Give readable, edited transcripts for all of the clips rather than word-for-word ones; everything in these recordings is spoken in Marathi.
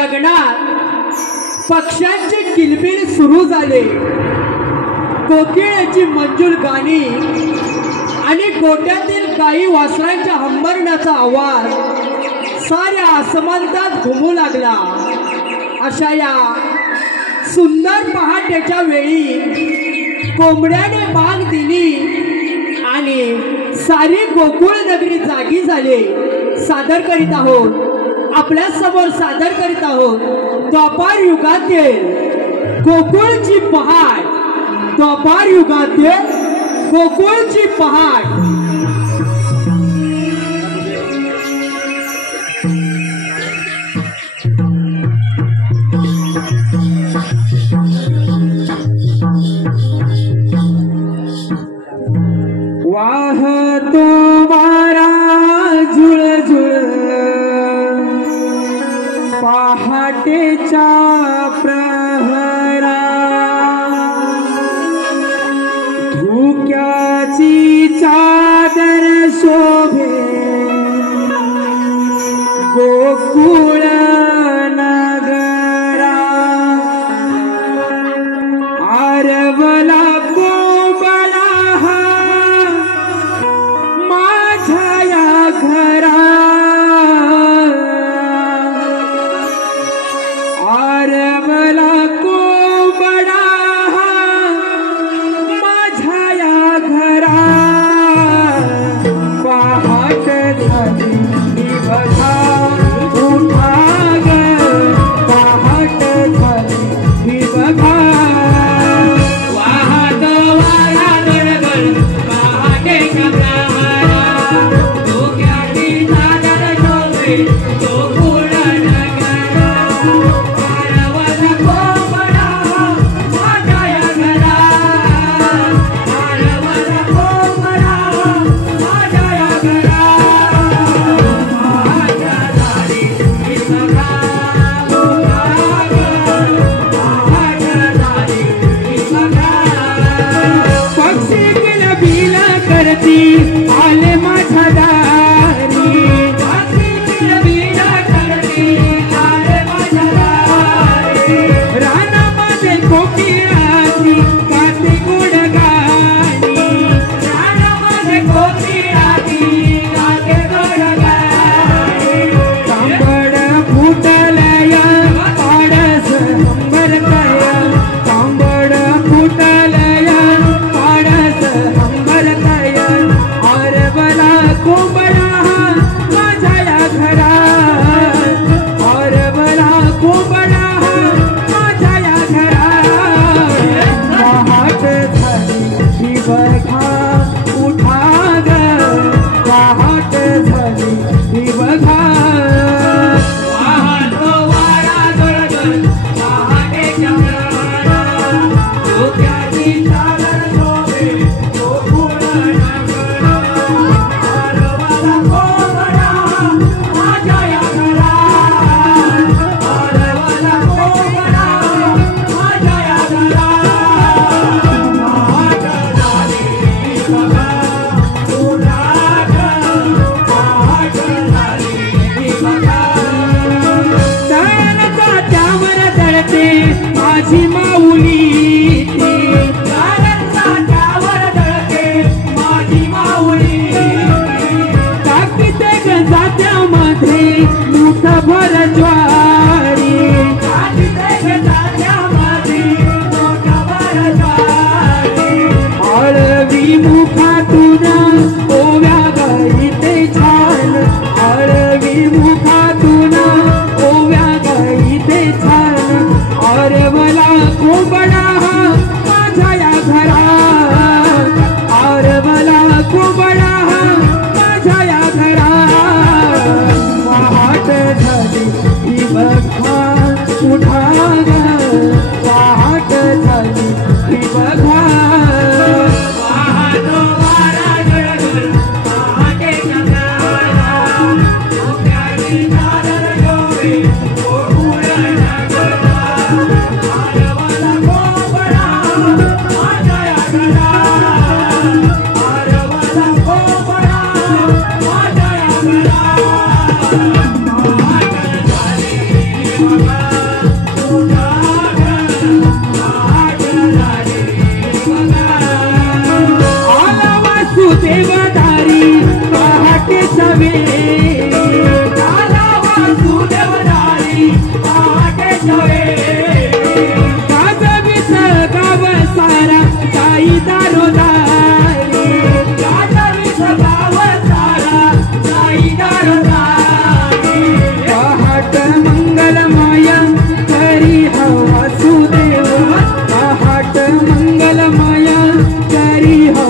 गगनात पक्ष्यांचे किलबिल सुरू झाले। कोकिळेची मंजूळ गाणी आणि गोट्यातील गाई वासरांच्या हंबरण्याचा आवाज साऱ्या आसमानात घुमू लागला। अशा या सुंदर पहाटेच्या वेळी कोंबड्याने बांग दिली आणि सारी गोकुळ नगरी जागी झाली। सादर करीत आहोत, आपल्या समोर सादर करीत आहोत द्वापार युगातील गोकुळची पहाट। द्वापार युगातील गोकुळची पहाट। वाहतो वारा झुळझुळ पहाटेच्या प्रहरा, धुक्याची चादर शोभे गोकुळ नगरा। आरवला कोंबडा माझ्या या घरा, आरवला कोंबडा माझ्या या घरा। पहाट झाली ही बघा उठा ग, पहाट झाली ही बघा। वाह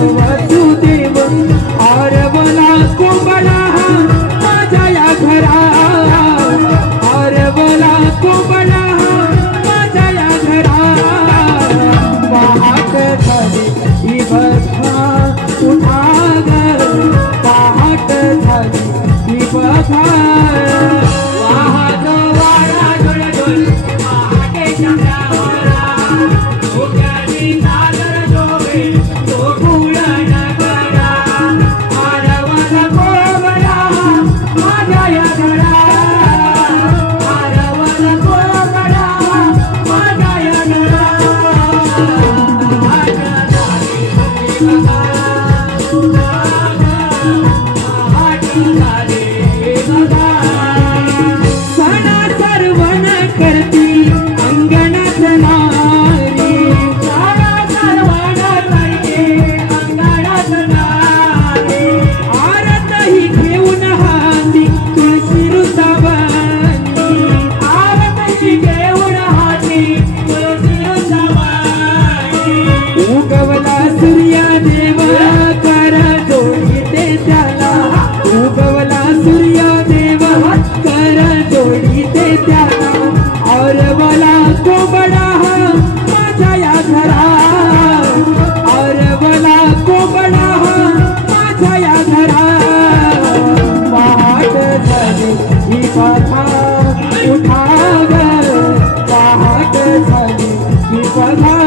वसुदेव आरवला कोंबडा माझ्या या घरा आरवला कोंबडा माझ्या या घरा पहाट झाली ही बघा उठा ग पहाट झाली ही बघा उगवला सूर्यदेव कर जोडी दे त्याला उगवला सूर्यदेव कर जोडी दे त्याला आरवला कोंबडा माझ्या या घरा आरवला कोंबडा माझ्या या घरा पहाट झाली ही बघा उठा ग पहाट झाली ही बघा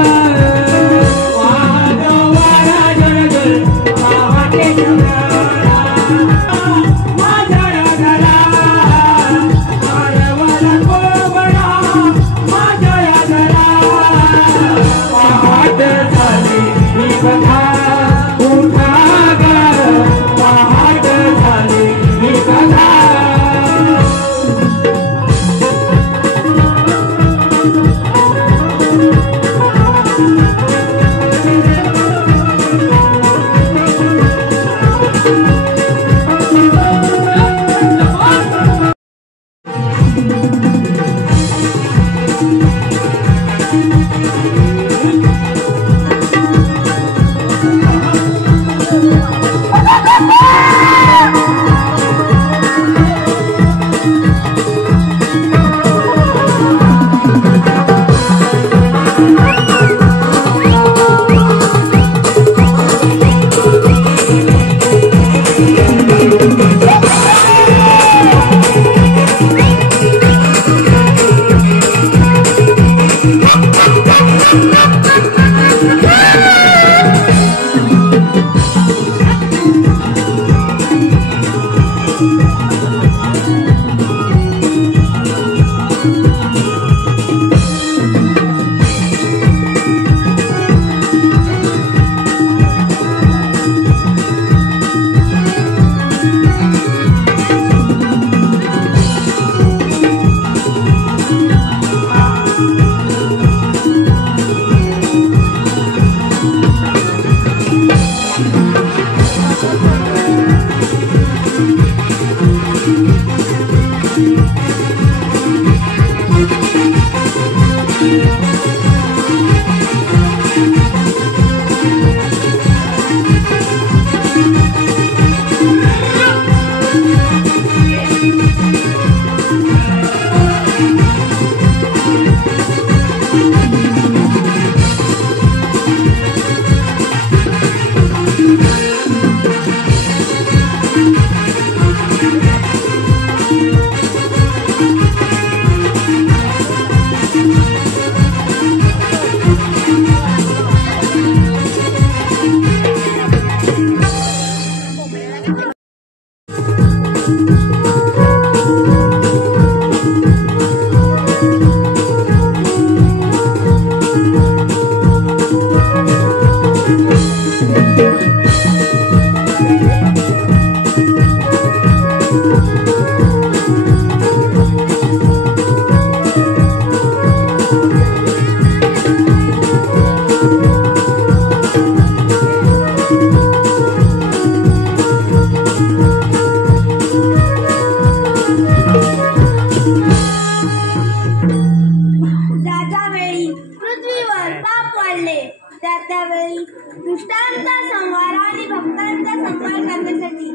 वेळी दुष्टांचा संहार आणि भक्तांचा संहार करण्यासाठी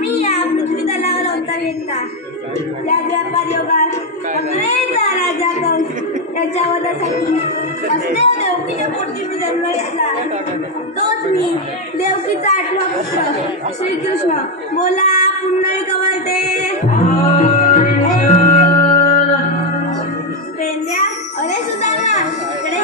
मी या पृथ्वी तलावर अवतार घेतला. या व्यापार योगात मथुरेचा राजा कंस त्याच्या वधासाठी वसुदेव देवकीच्या पोटी मी जन्म घेतला. तोच मी देवकीचा 8वा पुत्र श्रीकृष्ण. बोला पुन्हा कवळते पेंद्या. अरे सुदामा इकडे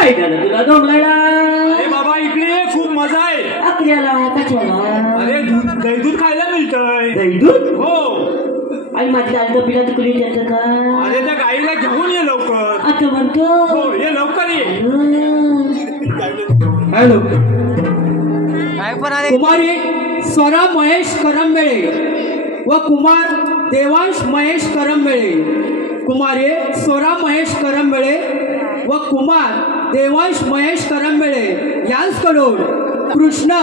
काय झालं तुला डोंगराला? अरे बाबा इकडे ये, खूप मजा आहे. अकऱ्याला कशाला? अरे दही दूध खायला मिळतंय. दही दूध? हो. आणि माझी दाल पिला तुकडे त्याचं का? अरे त्या गाईला घेऊन ये लवकर. आता म्हणतो हो ये लवकर ये. हॅलो. कुमारी स्वरा महेश करंबेळे व कुमार देवांश महेश करंबेळे. कुमारी स्वरा महेश करंबेळे व कुमार देवांश महेश करंबेळे यांच्याकडून कृष्ण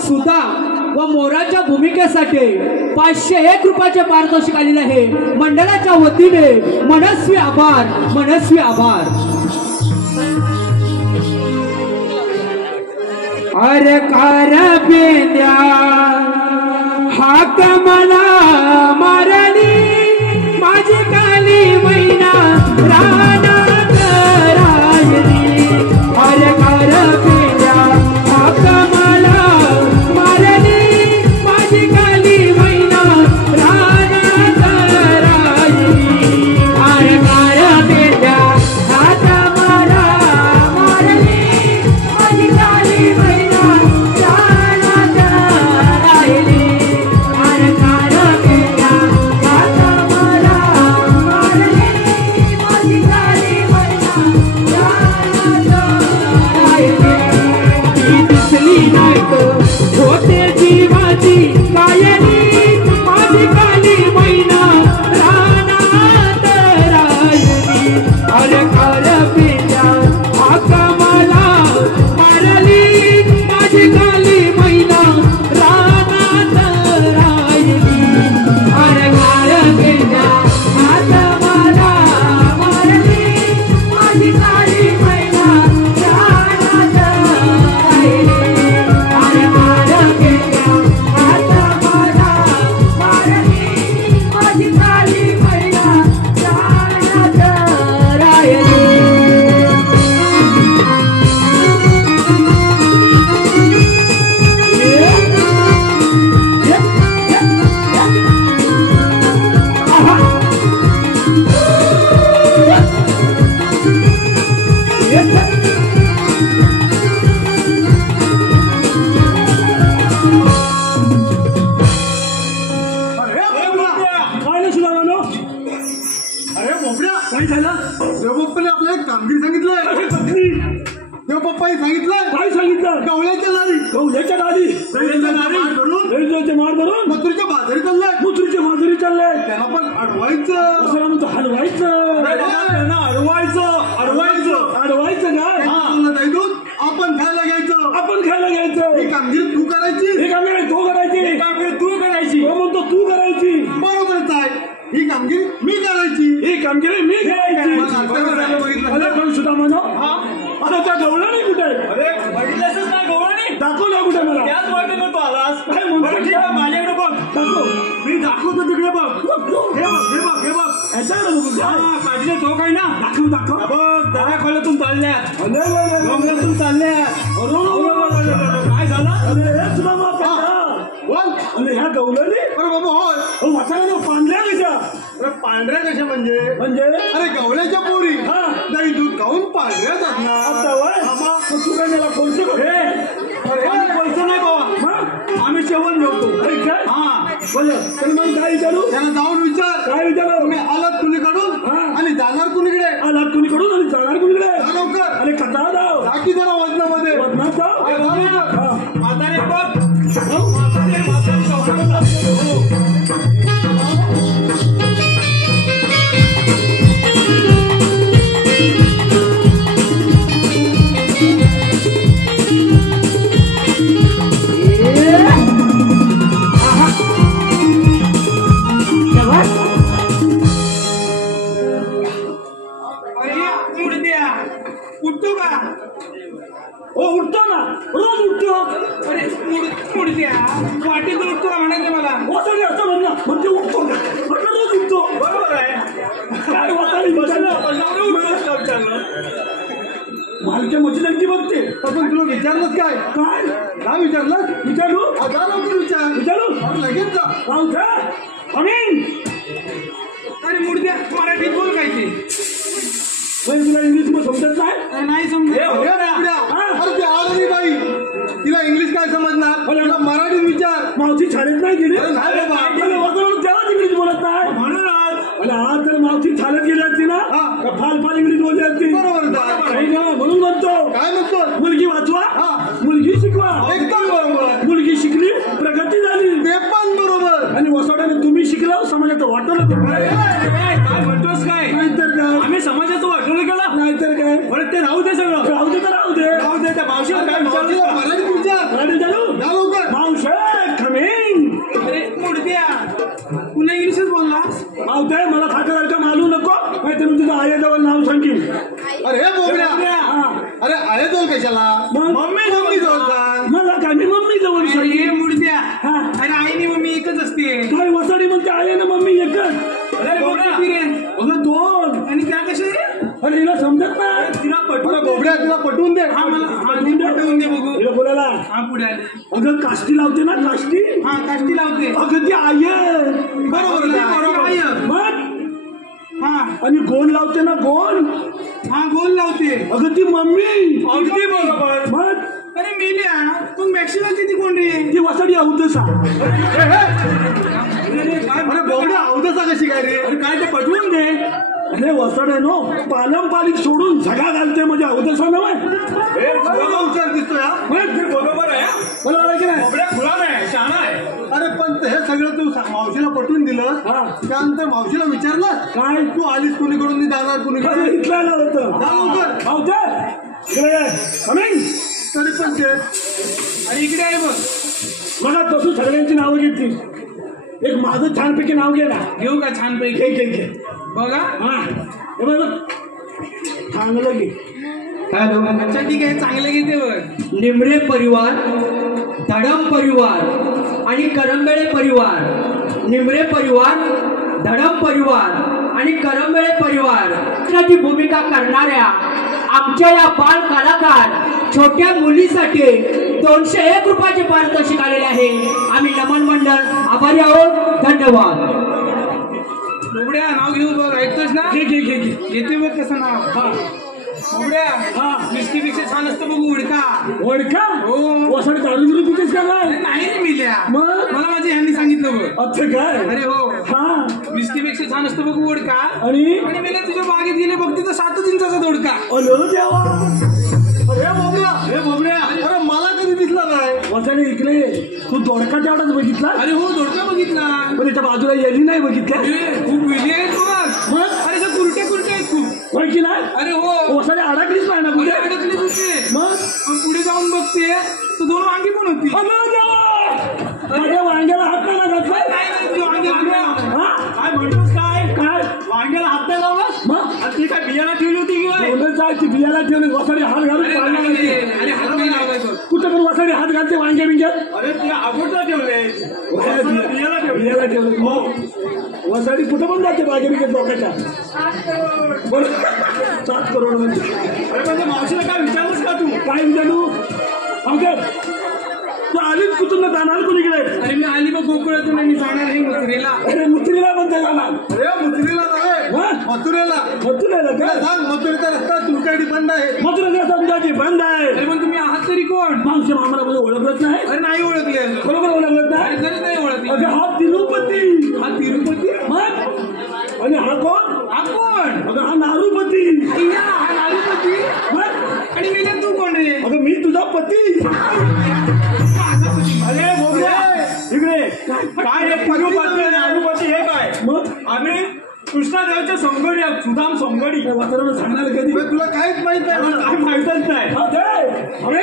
सुधा व मोराच्या भूमिकेसाठी 501 रुपयाचे पारितोषिक आलेले आहे. मंडळाच्या वतीने मनस्वी आभार, मनस्वी आभार. अरे कार पेंद्या हाक मला मारली माझी काली मैना रानात राहिली. अरे कार पेंद्या हाक मला मारली माझी काली मैना रानात राहिली. अरे कार पेंद्या हाक मला मारली माझी काली मैना रानात राहिली. अरे कार पेंद्या हाक मला मारली माझी काली मैना रानात राहिली. ती दिसली नाहीत होते जीवाची कायली माझी काली मैना रानात राहिली. अरे कार पेंद्या हाक मला मारली माझी काली मैना रानात राहिली. अरे कार पेंद्या हाक मला मारली माझी काली मैना रानात राहिली. अरे कार पेंद्या हाक मला मारली माझी काली मैना रानात राहिली. काय सुद्धा मानो. अरे बोबड्या काय झालं? देवपप्पाने आपल्याला एक कामगिरी सांगितलंय. देवपप्पाने सांगितलंय. काय सांगितलं? गवळ्याच्या नारी. गवळ्याच्या नारी. रेल्वेचे मार धरून मथुरीच्या बाजारी चाललाय. मथुरीच्या बाजारी चाललाय. त्याला पण अडवायचं. दुसरा म्हणतो हलवायचं. त्यांना अडवायचं. अडवायचं. अडवायचं काय? आपण खायला घ्यायचं. आपण खायला घ्यायचं. ही कामगिरी तू करायची. ही कामगिरी तू करायची. ही कामगिरी तू करायची. तो म्हणतो तू करायची. बरोबरच आहे. ही कामगिरी मी करायची. ही कामगिरी मी करायची. अरे पण सुद्धा म्हणा. आता त्या गवळणी कुठे? अरे बघितलंच ना गवळणी. दाखव ना कुठे मला. त्याच वाटेनं तू आलास. काय म्हणतो? माझ्याकडे बघ. दाखव. मी दाखवतो तिकडे बघ. हे बघ हे बघ हे बघ. याच्याकडे बघ. हा काढले तो काय ना. दाखव दाखव. बघ दरा खोल्यातून चालल्या. डोंगरातून चालल्या. काय झालं? अरे सुद्धा बोल. अरे ह्या गवळणी. अरे बाबा होय. वाचायला पांढऱ्या कशा? अरे पांढऱ्या कशा म्हणजे? अरे गवळ्याच्या पोरी. हा दही दूध खाऊन पांढऱ्या जात ना. तू काय मला कोणतं कोणतं नाही बाबा. आम्ही जेवण जेवतो. अरे काय? हा बोल. तर मग काय विचारू? त्याला जाऊन विचार. काय विचार? तुम्ही आलात कुणीकडून आणि जाणार कुणीकडे? आलात कुणीकडून आणि जाणार कुणीकडे? लवकर. अरे कथा जाऊ. टाकी जरा वजनामध्ये. वजनात जाऊ. म्हातारे बघ. उठतो का? हो उठतो ना. रोज उठतो. अरे मुडत्या वाटेत उठतो का म्हणायचं मला. वाटाडी असं म्हणणं म्हणजे उठतो का? म्हटलं रोज उठतो. बरोबर आहे. काय वाटाडी विचारलं. मालक्या मच्छी बघते. आपण तुला विचारलंच काय? काय विचारलं? विचारू. जा लवकर विचार. विचारू लगेच जा. जाऊ द्या. अमीन. अरे मुडत्या मराठीत बोल काय ते. तुला इंग्लिश मग समजत नाही? नाही समजत. अरे ती आली बाई, तिला इंग्लिश काय समजणार? तिला मराठीत विचार. मावशी शाळेत नाही गेली? नाही बाबा. तेव्हाच इंग्लिश बोलत नाही म्हणूनच आणि आज जर मावशी शाळेत गेली असती ना तर फार इंग्लिश बोलली असती. बरोबर म्हणून म्हणतो काय म्हणतो? मुलगी वाचवा, हा. मुलगी शिकवा. एकदम बरोबर. मुलगी शिकली प्रगती झाली. ते पण बरोबर. आणि वसवड्याने तुम्ही शिकला समाजाचं वाटवलं तुम्ही. काय म्हणतोस काय? नाहीतर काय, आम्ही समाजाचं वाटवलं केलं. नाहीतर काय. बरं ते राहू दे सगळं. राहू दे तर राहू दे. राहू दे. त्या मावशीला काय विचारलं? मावशीला मराठीत विचार. मराठी चालू जा लवकर. मावशे खमीन. अरे मुडद्या, पुन्हा इंग्लिशच बोलला. मावते मला साखर मालू नको, नाहीतर मी तुझं आईजवळ नाव सांगेन. अरे हे बोबड्या, हा. अरे आहे तो कशाला? मग? मम्मी जवळ सांग. मला काय मी मम्मी जवळ सांगेन. अरे मुडद्या, हा. अरे आईनी मम्मी एकच असते. काय वसाडी म्हणते आहे ना मम्मी एकच. अरे बोबड्या, अगं दोन. आणि त्या कशा रे? अरे हिला समजत नाही. तिला अरे पटवून बोबड्या तिला पटवून दे. हा मला पटवून दे बघू. हिला बोलायला हा पुढे आले. अगं काष्टी लावते ना काष्टी. हा काष्टी लावते. अगं ती आहे. बरोबर आहे. मग हा आणि गोल लावते ना गोल. हा गोल लावते. अगं ती मम्मी. अगदी बरोबर. मग अरे मेल्या तू मॅक्सिमम किती कोण रे? ती वसाडी अवतसा. अरे बोबड्या अवदसा कशी काय रे? अरे काय ते पटवून दे. अरे वसाड आहे नो पारंपरिक सोडून झगा घालते म्हणजे अवतसा नव्हे. तुला हुशार दिसतोय हा? बरोबर आहे. मला वाटलं की नाही. बोबड्या खुला नाही, शहाणा आहे. अरे पण हे सगळं तू मावशीला पटवून दिलं. हा. त्यानंतर मावशीला विचारलं काय तू आलीस कुणीकडून मी जाणार कुणीकडे? इथला होतं. जा लवकर. तरी पण ते अरे इकडे आहे बघ. मला तसं सगळ्यांची नावं घेतली. एक माझं छानपैकी नाव घे ना. घेऊ का छान पैकी? घे बघा. हा हे बघ चांगलं घे. हॅलो. अच्छा ठीक आहे, चांगलं घेते बघ. निमरे परिवार, धडम परिवार आणि करंबेळे परिवार. निमरे परिवार, धडम परिवार आणि करंबेळे परिवार ची भूमिका करणाऱ्या आमच्या या बाल कलाकार छोट्या मुलीसाठी 201 रुपयाचे पारितोषिक आलेले आहे. आम्ही नमन मंडळ आभारी आहोत. धन्यवाद. बोबड्या नाव घेऊ बघ. ऐकतोस ना? घे घेते बघ कसं नाव. हा बोबड्या हा विस्कीपेक्षा छान असतं बघू उडका. ओळखा हो. वसाड दारू दिली तिथेच का अरे नाही रे मिल्या. मग? मला माझ्या ह्यांनी सांगितलं बघ. अच्छा काय. अरे हो. हा विस्कीपेक्षा छान असतं बघू उडका. आणि आणि मी तुझ्या बागेत गेले बघ तिथं 7 इंचाचा दोडका. अलो देवा. अरे बोबड्या अरे मला कधी दिसला नाही. वसाडे इकडे तू दोडका तेवढाच बघितला अरे हो दोडका बघितला. पण त्याच्या बाजूला येली नाही बघितल्या. खूप वेली आहेत बघ. मग अरे सर कुरटे आहेत खूप. होय की नाही. अरे हो. वसाडे अडकलीच नाही ना अरे कुठे. अडकलीच होते. मग पण पुढे जाऊन बघते तर 2 वांगी पण होती. अलो देवा. माझ्या वांग्याला हात नाही घातला. नाही तुझे वांगे आणले. हा काय म्हणतोस काय? काय वांग्याला हात नाही लावलास? मग आणि ती काय बियाला ठेवली होती की काय? एवढं जाय ती बियाला ठेवली वसाडी हात घालून अरे पाळणार नाही नाही. रे. अरे हात नाही लावलाय बघ. कुठं पण वसाडी हात घालते वांग्या बिंग्यात. अरे तुला अगोदर ठेवले. बियाला ठेवलं. हो वसाडी कुठं पण जाते वांग्या बिंग्यात लोकांच्या. 7 करोड म्हणजे. अरे म्हणजे मावशीला काय विचारलंस का तू? काय विचारू अवघड. तू आलीच कुठून ना जाणार कुणीकडे. अरे मी आली बघ गोकुळातून आणि जाणार आहे मथुरेला. अरे मुत्रीला पण ते जाणार. अरे मथुरेला नाही, हा? मथुरेला. मथुरेला तुला काय. सांग मथुरेचा रस्ता तुमच्याकडे बंद आहे. मथुरेला समजायची बंद आहे. अरे पण तुम्ही आहात तरी कोण? मागच्या आम्हाला म्हणजे ओळखत नाही. अरे नाही ओळखले. बरोबर ओळखत अरे नाही. खरंच नाही अगं ओळखले. हा तिरुपती. हा तिरुपती. मग आणि हा कोण. हा कोण? अगं हा नारूपती. अय्या, हा नारूपती. मग आणि मेल्या तू कोण रे? अगं मी तुझा पती. अरे बोबड्या इकडे काय हे तिरुपती नारूपती हे काय? मग आम्ही कृष्णादेवाच्या संगडी आहोत. सुदाम संगडी. वातावरण सांगणार कधी. पण तुला काहीच माहित नाही. मला काय माहितच नाही. हा, दे. अरे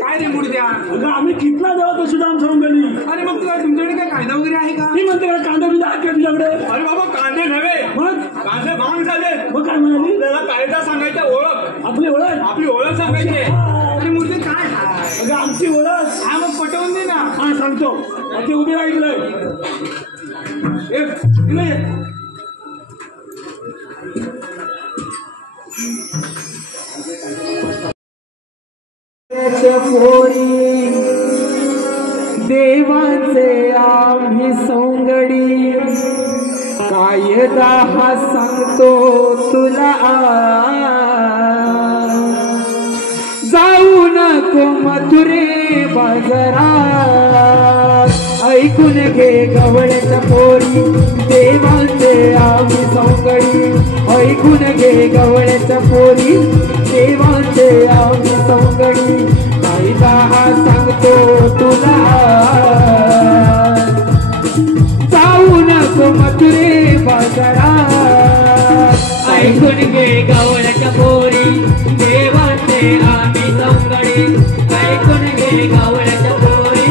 काय रे मुडद्या? अगं आम्ही कितना जातो सुदाम सौंदर्य. अरे मग तुला तुमच्याकडे काय कायदा वगैरे आहे का? मी म्हणते का कांदा बिंदा आहे का तुझ्याकडे. अरे बाबा कांदे नव्हे, मग कांदे भांग झाले. मग काय म्हणाली. त्याला कायदा सांगायचा, ओळख आपली ओळख. आपली ओळख सांगायची. अरे मुडदे काय हाय? अगं आमची ओळख. हा मग पटवून दे ना. हा सांगतो. ते उभे राहिलंय. पोरी देवाचे आम्ही सौंगडी कायदा हा सांगतो तुला नको मथुरे बाजारात ऐकून घे गवळ्याच्या पोरी देवांचे आम्ही सौंगडी ऐकून घे गवळ्याच्या पोरी देवांचे आम्ही सौंगडी कायदा हा सांगतो तुला जाऊ नको मथुरे बाजारात ऐकून घे गवळ्याच्या पोरी देवांचे आम्ही सौंगडी ऐकून घे गवळ्याच्या पोरी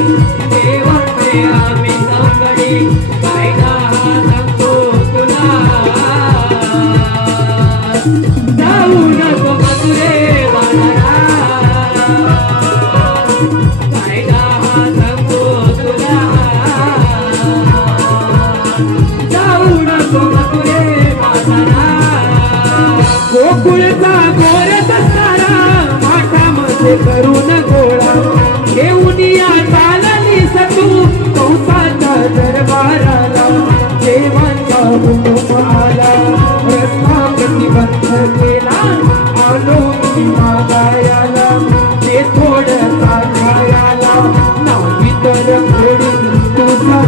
देवांचे आम्ही सौंगडी कायदा हा सांगतो तुला जाऊ नको मथुरे बाजारात कायदा हा सांगतो तुला जाऊ नको मथुरे बाजारात गोकुळचा गोरत सारा माठामध्ये करून गोळा घेऊन या चालली सतू कंसाच्या दरबाराला देवांचा हुकूम आला रस्ता प्रतिबंध केला आलो मी मागायाला ते थोडसा खायाला नाही तर फोडून तुझा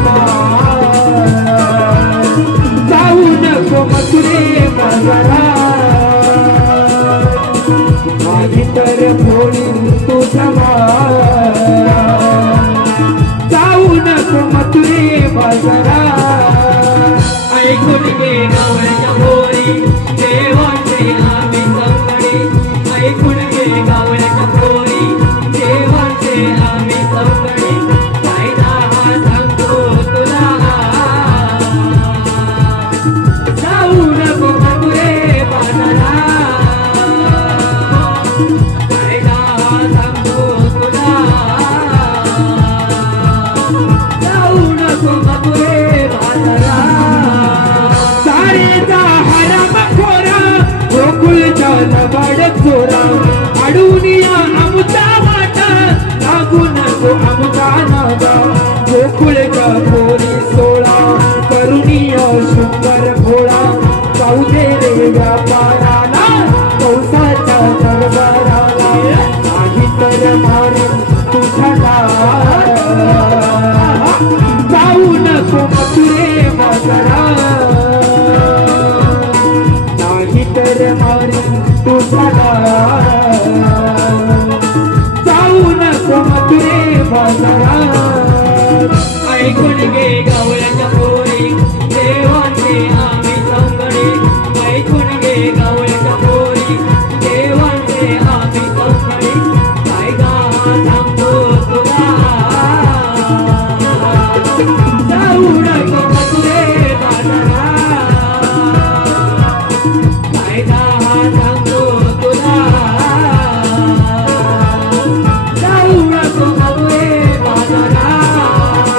जाऊ नको मथुरे बाजारात नाही तर फोडून तुझा जाऊ नको मथुरे बाजारात ऐकून घे गवळ्याच्या पोरी देवांचे आम्ही सौंगडी ऐकून घे गवळ्याच्या पोरी देवांचे आम्ही सौंगडी कायदा हा सांगतो तुला जाऊ नको मथुरे बाजारात कायदा हा सांगतो तुला जाऊ नको मथुरे बाजारात सारेचा हराम खोरा गोकुळच्या लबाड चोरा अडून या आमचा वाटा लागू नको आमचा नागा गोकुळच्या पोरी सोळा करुणीय शंकर भोळा जाऊ दे रे व्यापाराला कंसाच्या दरबाराला नाही तर मारे तुझ्याला जाऊ नको मथुरे बाजारात नाही तर मारे तुझ्याला जाऊ नको मथुरे बाजारात ऐकून घे गवळ्याच्या पोरी देवांचे आम्ही सौंगडी ऐकून घे गवळ्याच्या पोरी देवांचे आम्ही सौंगडी कायदा हा सांगतो तुला जाऊ नको मथुरे बाजारात कायदा हा सांगतो तुला जाऊ नको मथुरे बाजारात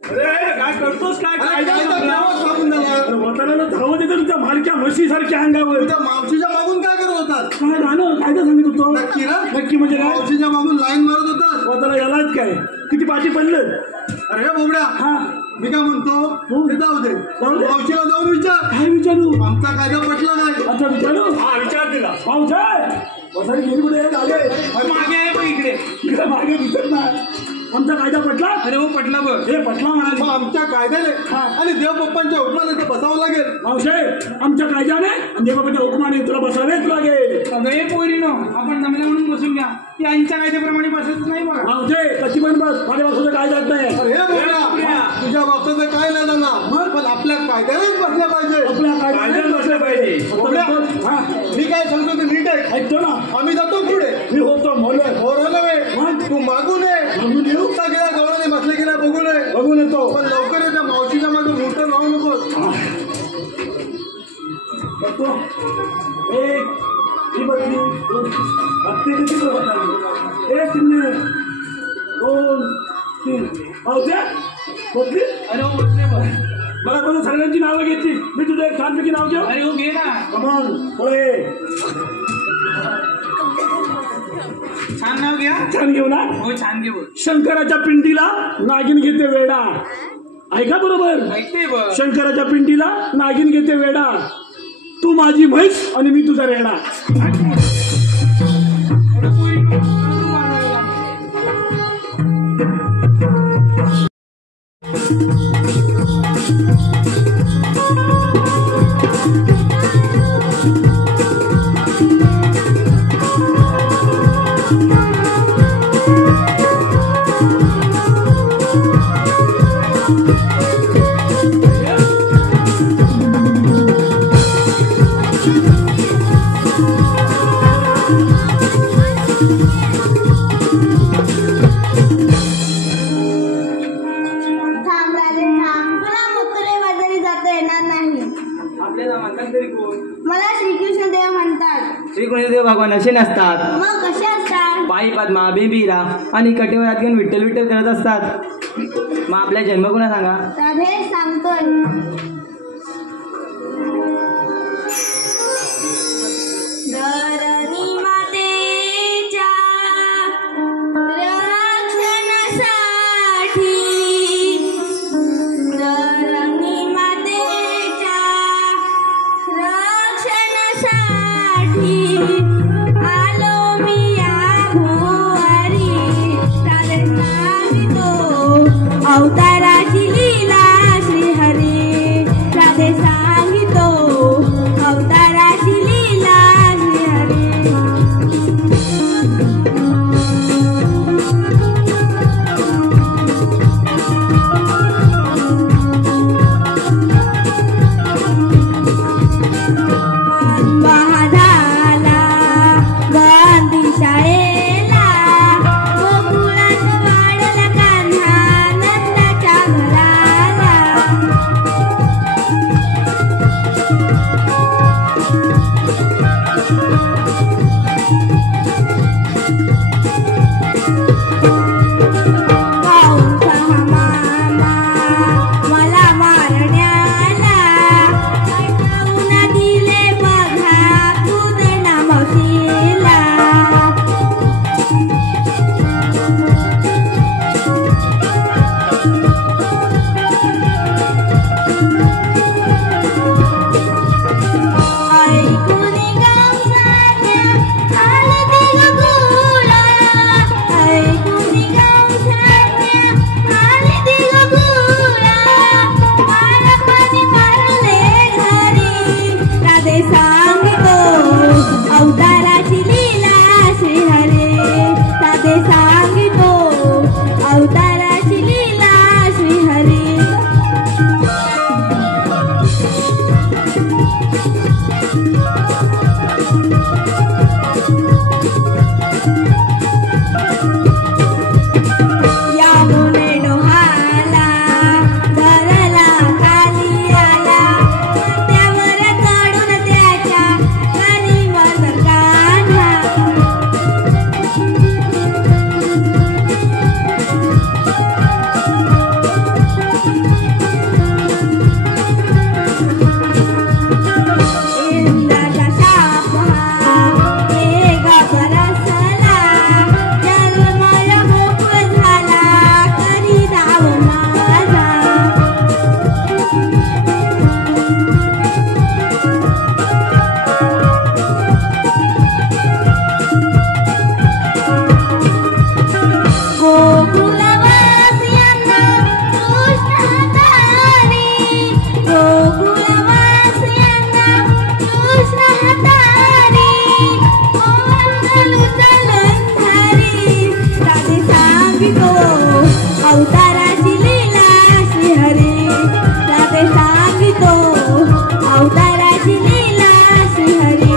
अरे काय करतोस काय काय काय तर नावच सांगून झाला. वतानाला धावत येतं तुमच्या मालक्या म्हशीसारख्या अंगावर त्या मावशीच्या मागून काय करत होतात काय राहणं काय तर सांगित होतो नक्की ना नक्की म्हणजे काय मावशीच्या मागून लाईन मारत होतात वताला यालाच काय किती पाठी पडलं अरे बोबड्या हा मी काय म्हणतो हे जाऊ दे जाऊ दे. मावशीला जाऊन विचार काय विचारू आमचा कायदा पटला नाही अच्छा विचारू हा विचार दिला पावसाळ वसाडी गेली कुठे आले मागे आहे बघ इकडे इकडे मागे दिसत नाही आमचा कायदा पटला अरे हो पटला बघ हे पटला म्हणाले मग आमच्या कायद्याने आणि देवबाप्पांच्या हुकमाने तर बसावं लागेल मावशे आमच्या कायद्याने आणि देवाबाच्या हुकुमाने तुला बसावेच लागेल सगळे पोरीनो आपण जमल्या म्हणून बसून घ्या यांच्या कायद्याप्रमाणे बसायचं नाही बघा मावशे कशी पण बस माझ्या बसायचं कायदाच नाही अरे हे बोबड्या बोबड्या. तुझ्या बाबतीत काय नाही झाला पण आपल्या कायद्यानेच बसल्या पाहिजे आपल्या कायद्यात बसलं पाहिजे. बोबड्या, हा मी काय सांगतो ते नीट आहे ऐकतो ना आम्ही जातो पुढे मी होतो मोलं हो नव्हे मग? तू मागून ये मागून येऊ गेला गवळणी बसले गेला बघू नये बघून येतो पण लवकर येत्या मावशीच्या मागे मोठं राहू नकोस बघतो एक ही बसली हप्ते किती बसली एक शून्य दोन तीन मावशे बसली अरे हो बसले बघ मला कोणा सगळ्यांची नावं घेतली. मी तुझं एक छानपैकी नाव घेऊ. अरे हो घे ना. कमान पुढे छान नाव घ्या. छान घेऊ ना. हो छान घेऊ. शंकराच्या पिंडीला नागिन घेते वेडा. ऐका बरोबर. ऐकते बघ. शंकराच्या पिंडीला नागिन घेते वेडा. तू माझी म्हैस आणि मी तुझा रेडा. थांब राजे थांब, तुला मुकुरे बाजारी जाता येणार नाही. आपल्याला म्हणतात तरी कोण? मला श्रीकृष्ण देव म्हणतात. श्रीकृष्णदेव भगवान असे नसतात. मग कसे असतात? पायी पद्मा बेबीरा आणि कटेवरात घेऊन विठ्ठल विठ्ठल करत असतात. मग आपल्या जन्म कोणा सांगा. राधे सांगतोय. धरणी मातेच्या रक्षणासाठी, धरणी मातेच्या रक्षणासाठी आलो मी या भुवरी. राधे सांगितो अवताराची लीला श्रीहरी. राधे सांगितो अवताराची लीला श्रीहरी. झाला गांधी शाळेला, गोकुळात वाढला कान्हा नंदाच्या घराला. गाऊचा हा मामा मला मारण्याला, ऐकवून दिले बघा तुझे मावशीला. ऐकून गावसाच्या हळदी गुळा, ऐकून गावसाच्या हळदी गुळा, बाळापणी मारले घरी. राधे सांगितो अवताराची लीला श्रीहरी. राधे सांगितो अवताराची लीला श्रीहरी. यामुने डोहाला धरला खाली आला, त्यावर चढून त्याच्या घरी मग काढला. इंद्राचा शाप हा एक बरसला, जन्मय मोकळ झाला करी धाव माझा. गोकुलवासियांना कृष्ण हातारी, गोकुलवासियांना कृष्ण हातारी, ओवाळून चलून धारी. राधे सांगितो अवताराची लीला श्रीहरी. राधे सांगितो अवताराची लीला श्रीहरी.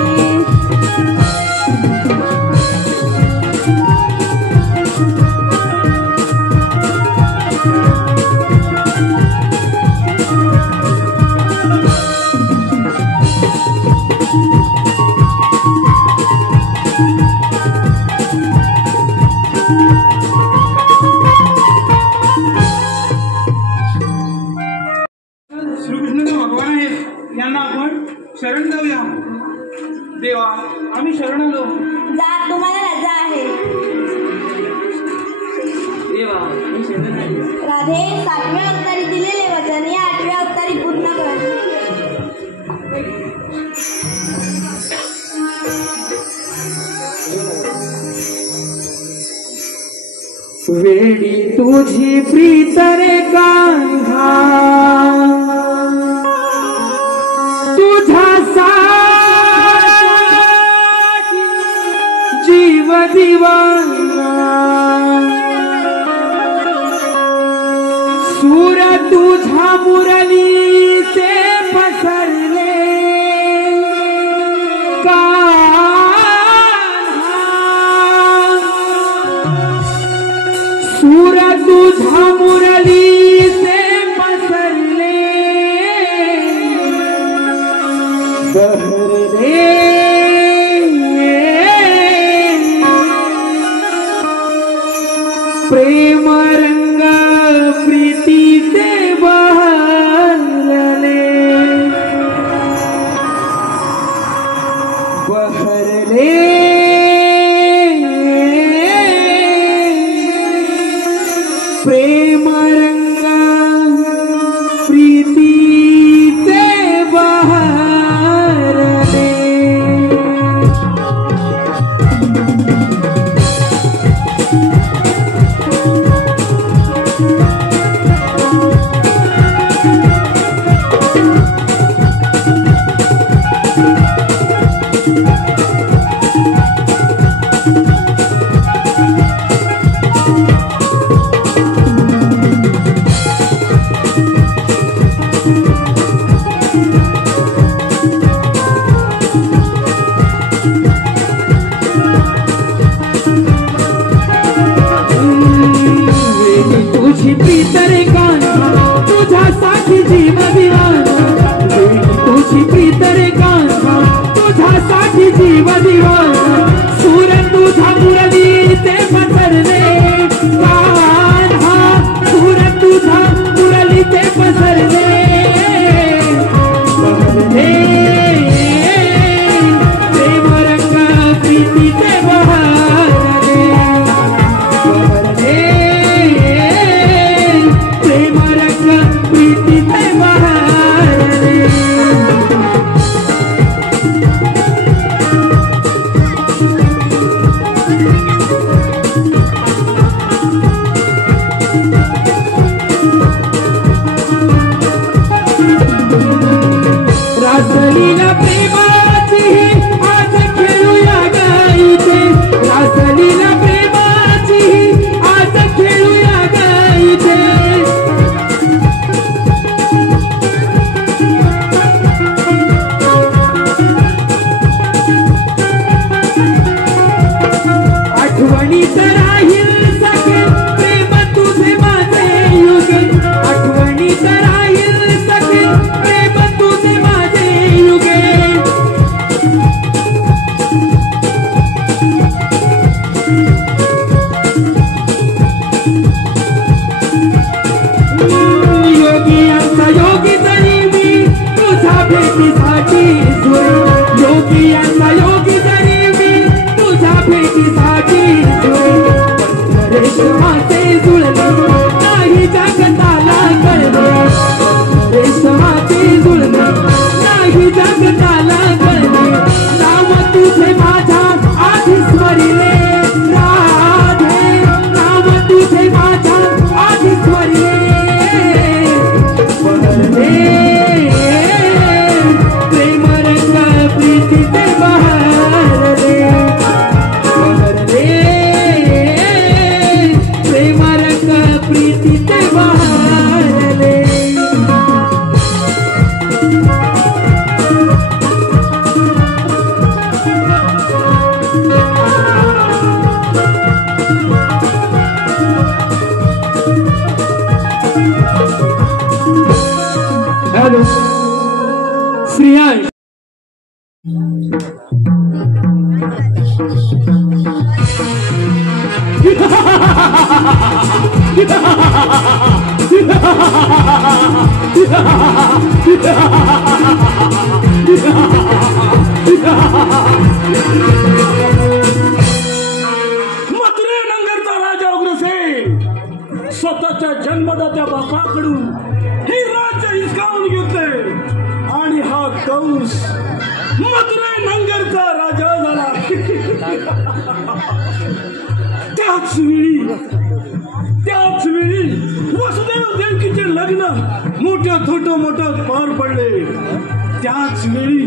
आपण शरण जाऊया. देवा आम्ही शरण आलो. जा, तुम्हाला रजा आहे. देवा मी शरण आले. राधे, 7व्या अवतारी दिलेले वचन या 8व्या अवतारी पूर्ण कर. वेडी तुझी प्रीत रे कान्हा, तुझा साठी जीव दिवाना. सूर तुझा मुरलीचे पसरले सूर तुझा मुरलीचे पसरले बहरले. प्रेम रंग प्रीतीचे बहरले बहरले. प्रेम रंग प्रीतीचे बहरले. तुझी प्रीत रे कान्हा, तुझ्यासाठी जीव दिवाना. तुझी प्रीत रे कान्हा, तुझ्यासाठी जीव दिवाना. सूर तुझा मुरलीचे पसरले कान्हा, सूर तुझा मुरलीचे पसरले बहरले. प्रेम रंग प्रीतीचे बहरले बहरले. प्रेम रंग प्रीतीचे बहरले. रासलीला प्रेमाची आज खेळूया गाईचे. रासलीला प्रेमाची आज खेळूया गाईचे. आठवणीत राहील सखे प्रेम तुझे माझे युगे. आठवणीत राहील सखे प्रेम तुझे माझे युगे. योगियांचा योगी जरी मी तुझ्या भेटीसाठी झुरे. योगियांचा योगी जरी मी तुझ्या भेटीसाठी झुरे. रेशमाचे जुळले नाही जगताला कळले. रेशमाचे जुळले नाही जगताला कळले. नाव तुझे माझ्या आधी स्मरिले राधे. नाव तुझे माझ्या आधी स्मरिले बहरले. प्रेम रंग प्रीतीचे बहरले बहरले. प्रेम रंग प्रीतीचे बहरले. हॅलो श्रेयांश. मथुरे नंगरचा राजा उग्रसेन स्वतःच्या जन्मदात्या बापाकडून हे राज्य हिसकावून घेतले आणि हा कंस मथुरे नंगरचा राजा झाला. त्याच वेळी वसुदेव देवकीचे लग्न मोठं पार पडले. त्याच वेळी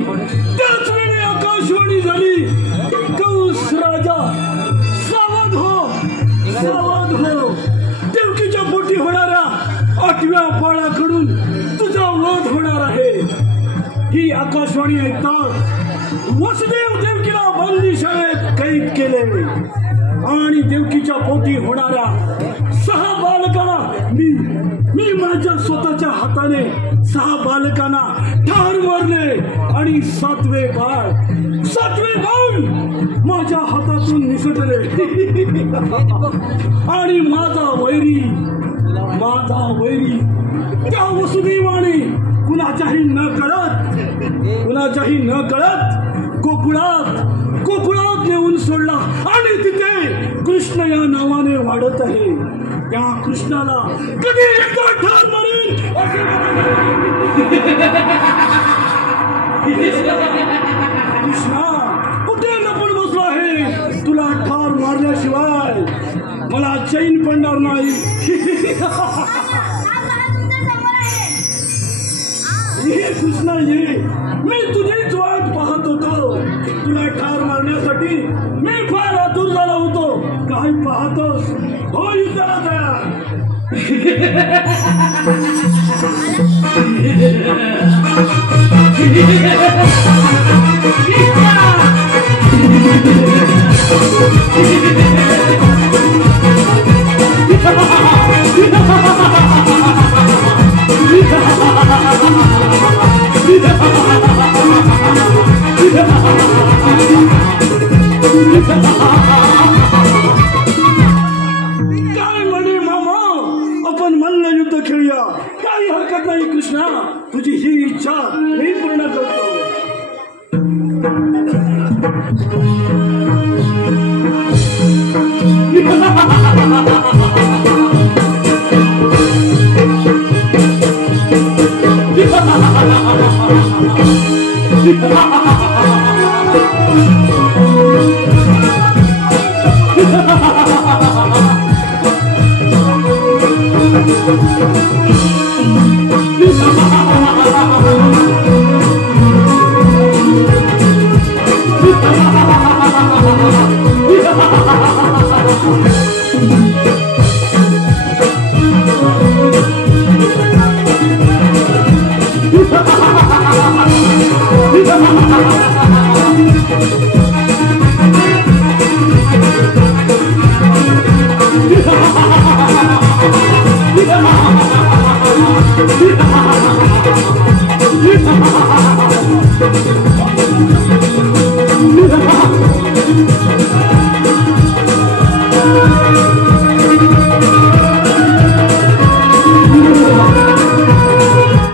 आकाशवाणी झाली, कंस राजा सावध हो, देवकीच्या पोटी होणाऱ्या 8व्या बाळाकडून तुझा वध होणार आहे. ही आकाशवाणी ऐकताच वसुदेव देवकीला बंदीशाळेत कैद केले आणि देवकीच्या पोटी होणाऱ्या 6 बालकांना मी माझ्या स्वतःच्या हाताने 6 बालकांना ठार मारले आणि 7वे बाळ माझ्या हातातून निसटले. आणि माझा वैरी त्या वसुदेवाने कुणाच्याही न कळत कोकुळात नेऊन सोडला आणि तिथे कृष्ण या नावाने वाढत आहे. त्या कृष्णाला कधी एकदा ठार मारेल कृष्णा, कुठे लपून बसला आहे? तुला ठार मारल्याशिवाय मला चैन पडणार नाही. ये कृष्णा ये, मी तुझीच वाट पाहत होतो. तुला ठार मारण्यासाठी मी फार आतुर झाला होतो. काय पाहतोस? हो युद्धाला तयार. काय म्हणे मामा, आपण मल्ल युद्ध खेळूया. काही हरकत नाही कृष्णा, तुझी ही इच्छा मी पूर्ण करतो.